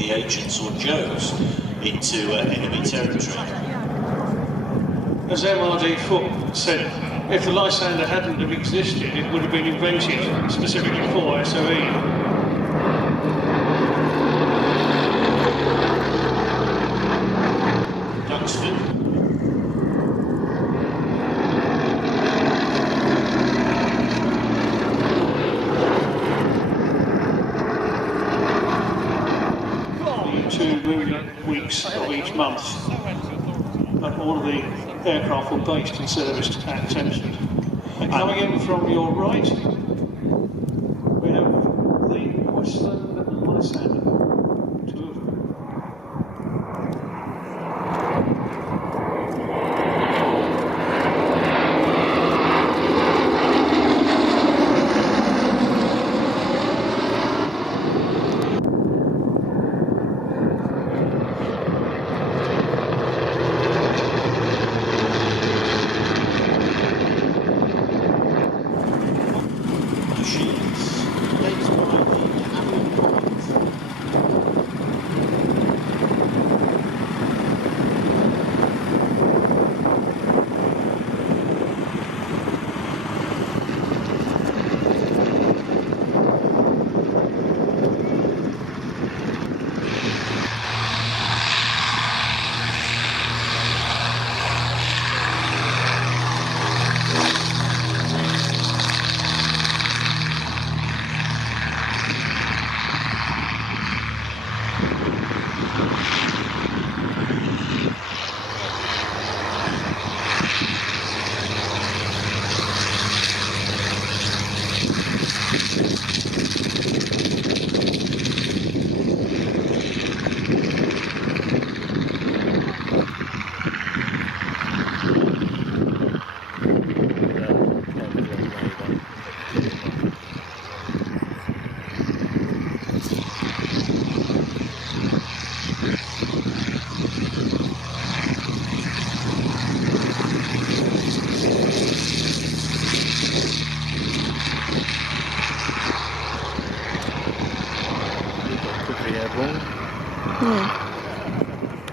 the agents or Joes into enemy territory. As MRD Foot said, if the Lysander hadn't have existed, it would have been invented specifically for SOE. Weeks of each month, and all of the aircraft were based and serviced at Thamesford. And coming in from your right, we have the Westland and Lysander, two of them.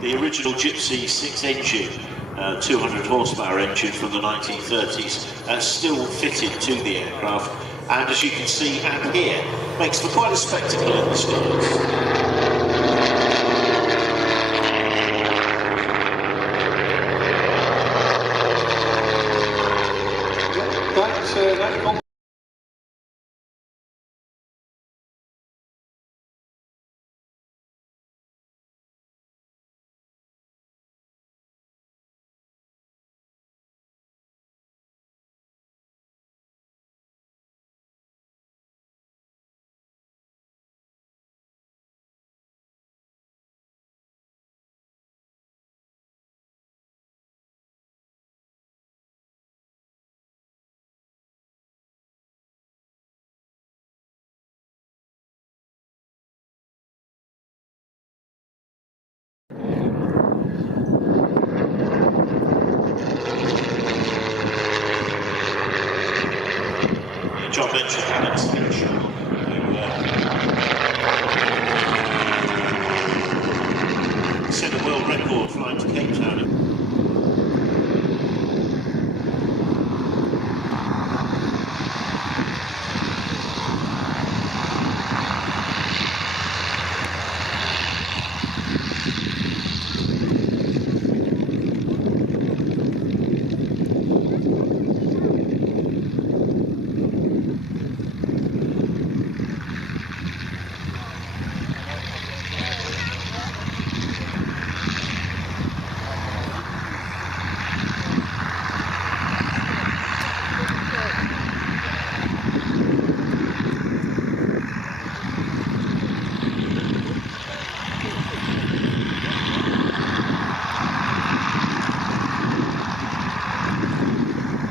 The original Gipsy 6-engine, 200 horsepower engine from the 1930s, still fitted to the aircraft, and as you can see and hear, makes for quite a spectacle in the skies. John mentioned Alex Henshaw, who set a world record flying to Cape Town.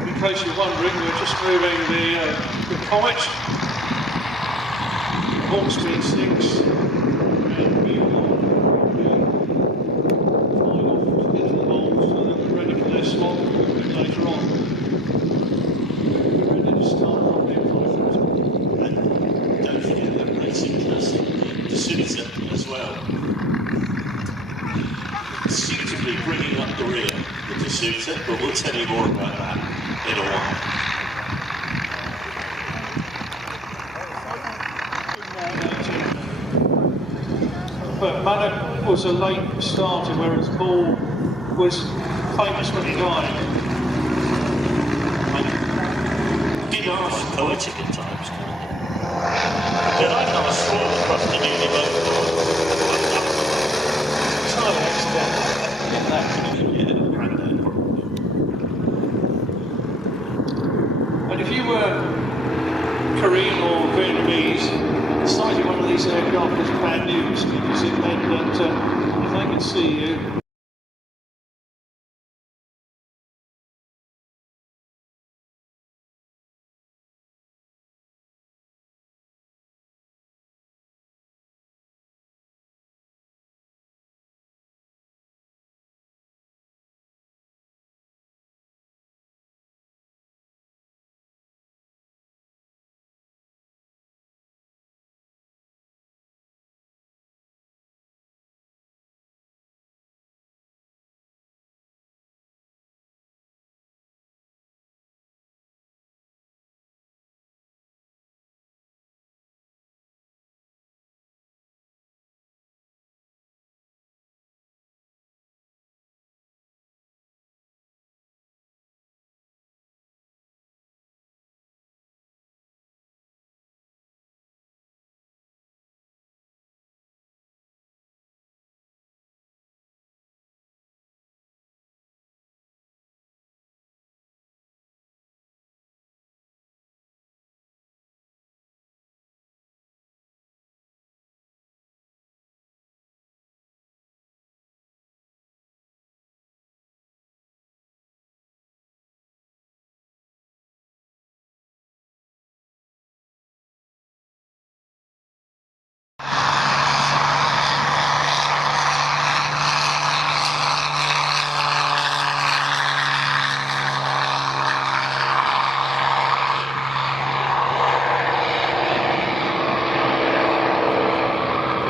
In case you're wondering, we're just moving the Comet, Hawkspeed 6, and we will flying off into the holes so that we're ready for their slot later on. We're ready to start from the 5:30. And don't forget that racing class, as soon as as well. Suitably bringing up the rear, the Tsuta, but we'll tell you more about that in a while. But Maddock was a late starter, whereas Ball was famous when he died. Did half poetic at times, can't it? But I can't spoil the crust to nearly both. Entirely accidental in that connection. Yeah, granddad probably. And if you were Korean or Vietnamese, the sight of one of these aircraft was bad news, because it meant that if they could see you,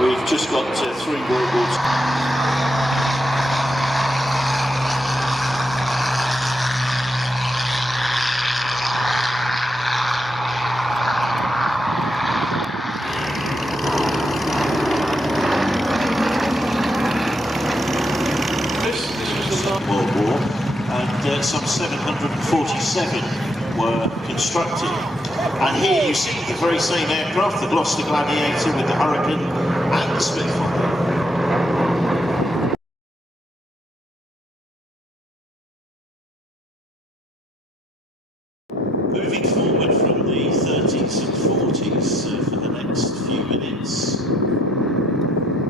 We've just got 3 World Wars. this was the World War, and some 747 were constructed. And here you see the very same aircraft, the Gloucester Gladiator with the Hurricane and the Spitfire. Moving forward from the 30s and 40s for the next few minutes,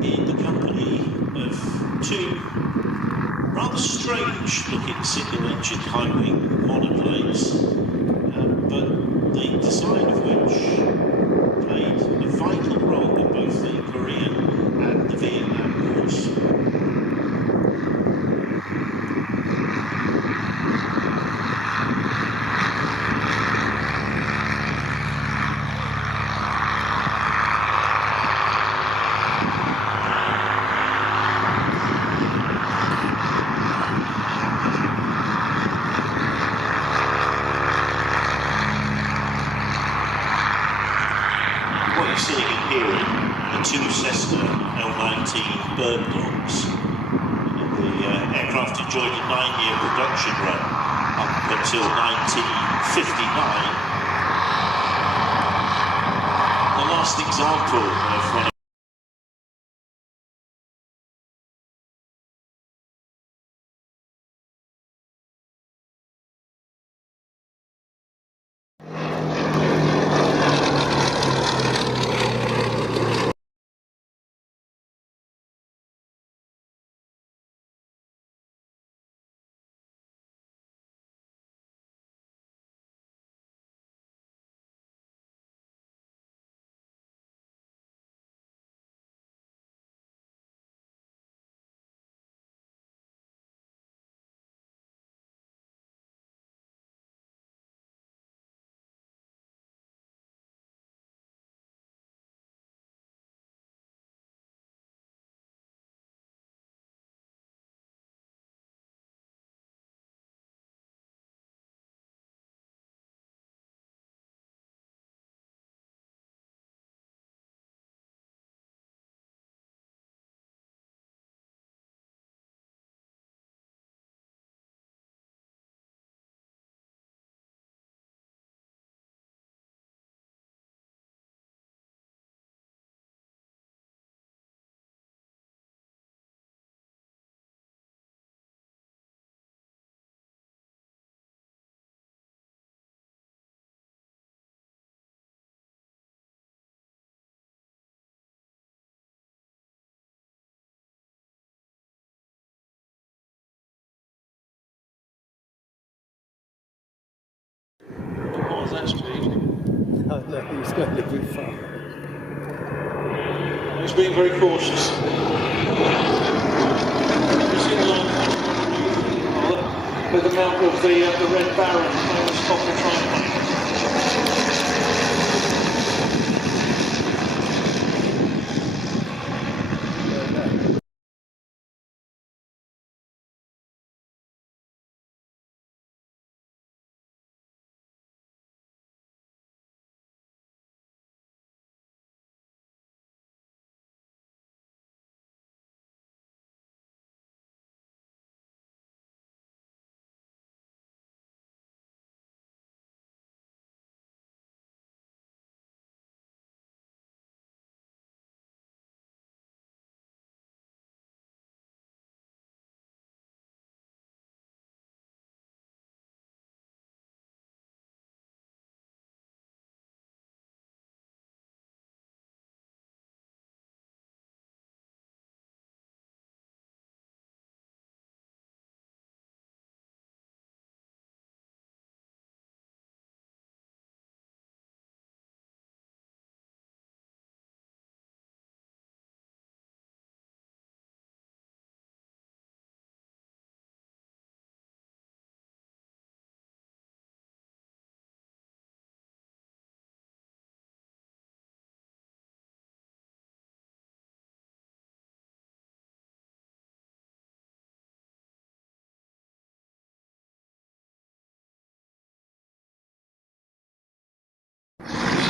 in the company of 2 rather strange looking single-engine high-wing monoplanes, but the design of which played a vital role in both the Korean and the Vietnam Wars. What you're seeing and hearing are 2 Cessna L-19 bird dogs. The aircraft enjoyed a 9-year production run up until 1959. The last example of one of not at that speed. No, he's going a bit far. He's being very cautious. He's in line with the mount of the Red Baron on the top of the triangle.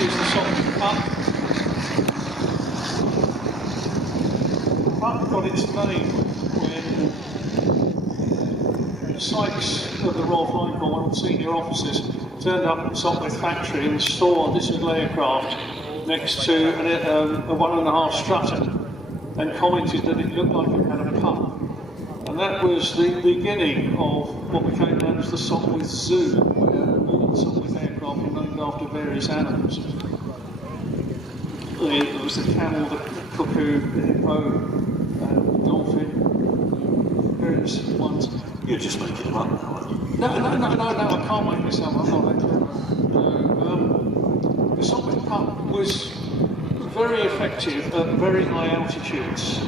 This is the Sopwith Pup. The Pup got its name when the Sykes of the Royal Flying Corps, one of the senior officers, turned up at the Sopwith factory and saw this little aircraft next to a 1.5 strutter and commented that it looked like it had a pup. And that was the beginning of what became known as the Sopwith Zoo, where all the Sopwith aircraft were named after various animals. There was the camel, the cuckoo, the hippo, the dolphin, various ones. You're just making them up now, aren't you? No, I can't make this up, I'm not the Sopwith Pup was very effective at very high altitudes.